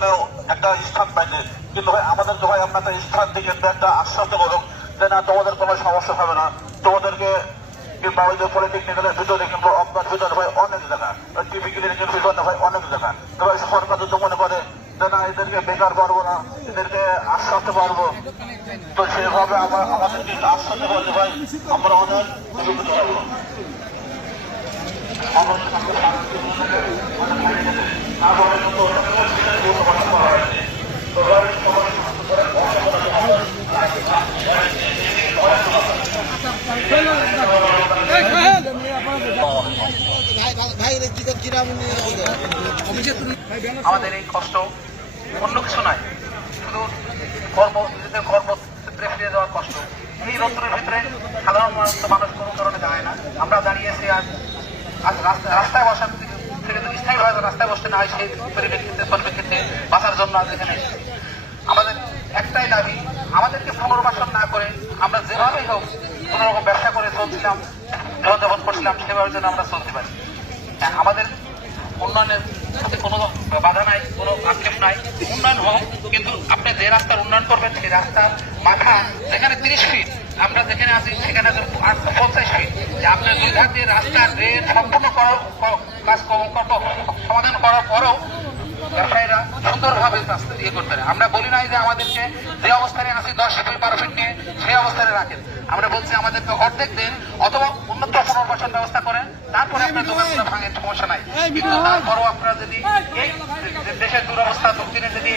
সেখানেও একটা স্থান পাইছে। কিন্তু ভাই আমাদের ভাই আপনার একটা স্থান থেকে একটা আশ্বাস করুক যে না তোমাদের কোনো সমস্যা হবে না, তোমাদেরকে কিংবা ওই যে পলিটেকনিক্যালের ভিতরে কিংবা আপনার ভিতরে ভাই অনেক জায়গা, টিভি ক্লিনিকের ভিতরে ভাই অনেক জায়গা। তো ভাই সরকার যদি মনে করে যে না এদেরকে বেকার পারবো না, এদেরকে আশ্বাসতে পারবো, তো সেভাবে আমাদেরকে আশ্বাসতে পারলে ভাই আমরা অনেক উপকৃত হবো। আমাদের এই কষ্ট অন্য কিছু নাই, শুধু নিজেদের কর্মক্ষেত্রে ফিরে যাওয়ার কষ্ট। এই রোদ্রের ভিতরে সাধারণ মানুষ কোনো কারণে দাঁড়ায় না। আমরা দাঁড়িয়েছি আজ রাস্তায় বসার থেকে যদি স্থায়ীভাবে রাস্তায় বসতে না হয় সেই পরিপ্রেক্ষিতে বাঁচার জন্য আজ এখানে আমাদের একটাই দাবি, আমাদেরকে পুনর্বাসন না করে আমরা যেভাবেই হোক কোন রকম ব্যবসা করে চলছিলাম, জীবনযাপন করছিলাম, সেভাবে যেন আমরা চলতে পারি। আমাদের উন্নয়নের সাথে কোনো বাধা নাই, কোনো আক্ষেপ নাই, উন্নয়ন হোক, কিন্তু আপনি যে রাস্তার উন্নয়ন করবেন সেই রাস্তার মাথা যেখানে 30 ফিট, আমরা যেখানে আছি সেখানে 50 ফিট, যে আপনার দুই ধার দিয়ে রাস্তার ড্রেন সম্পূর্ণ কাজ সমাধান করার পরেও ব্যবসায়ীরা সুন্দরভাবে ইয়ে করতে পারে। আমরা বলি নাই যে আমাদেরকে যে অবস্থানে আছি 10 ফিট 12 ফিট নিয়ে সেই অবস্থানে রাখেন, আমরা বলছি আমাদেরকে অর্ধেক দেন অথবা উন্নত পুনর্বাসন ব্যবস্থা করেন, তারপরে আপনার দোকানগুলো ভাঙেন, সমস্যা নাই। কিন্তু তারপরও আপনারা যদি এই দেশের দুরবস্থা দক্ষিণে যদি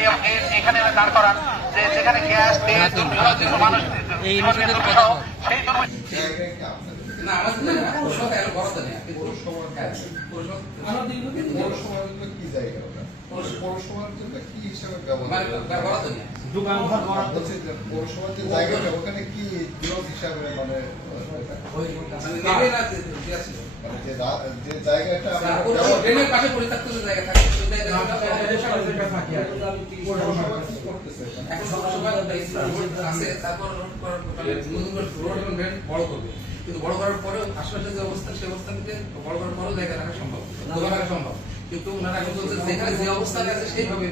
এখানে দাঁড় করান যে যেখানে গ্যাস তেল দুর্বিষহ মানুষ জীবনের দুর্বিষহ সেই পৌরসভার জন্য কি হিসাবে পৌরসভার যে জায়গাটা ওখানে কি বিরোধ হিসাবে মানে যে জায়গাটা পাশে পরিত্যক্ত জায়গা থাকে বড় করবে, কিন্তু বড় করার পরেও আশেপাশের যে অবস্থান সেই অবস্থান থেকে বড় করার পরেও জায়গা রাখা সম্ভব, দোকান রাখা সম্ভব, কিন্তু ওনারা এখন বলছে যেখানে যে অবস্থানে আছে সেইভাবে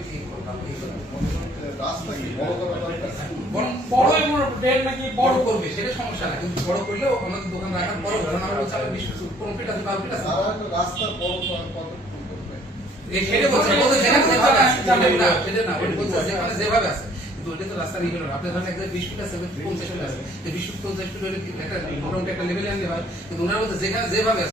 বড় করবে, সেটা সমস্যা না, কিন্তু বড় করলেও আমাদের দোকান রাখার পরেও ধরেন আমরা বলছি আমরা 20 ফিট 15 ফিট আছে 12 ফিট আছে রাস্তা বড় যেখানে যেভাবে আছে, কিন্তু ওইটা তো রাস্তা রিভেল আপনি ধরেন একদম 20 ফিট আছে 50 ফিট আছে, 20 ফিট 50 ফিট একটা মোটামুটি একটা লেভেলে আনলে হয়, কিন্তু ওনারা বলতে যেখানে যেভাবে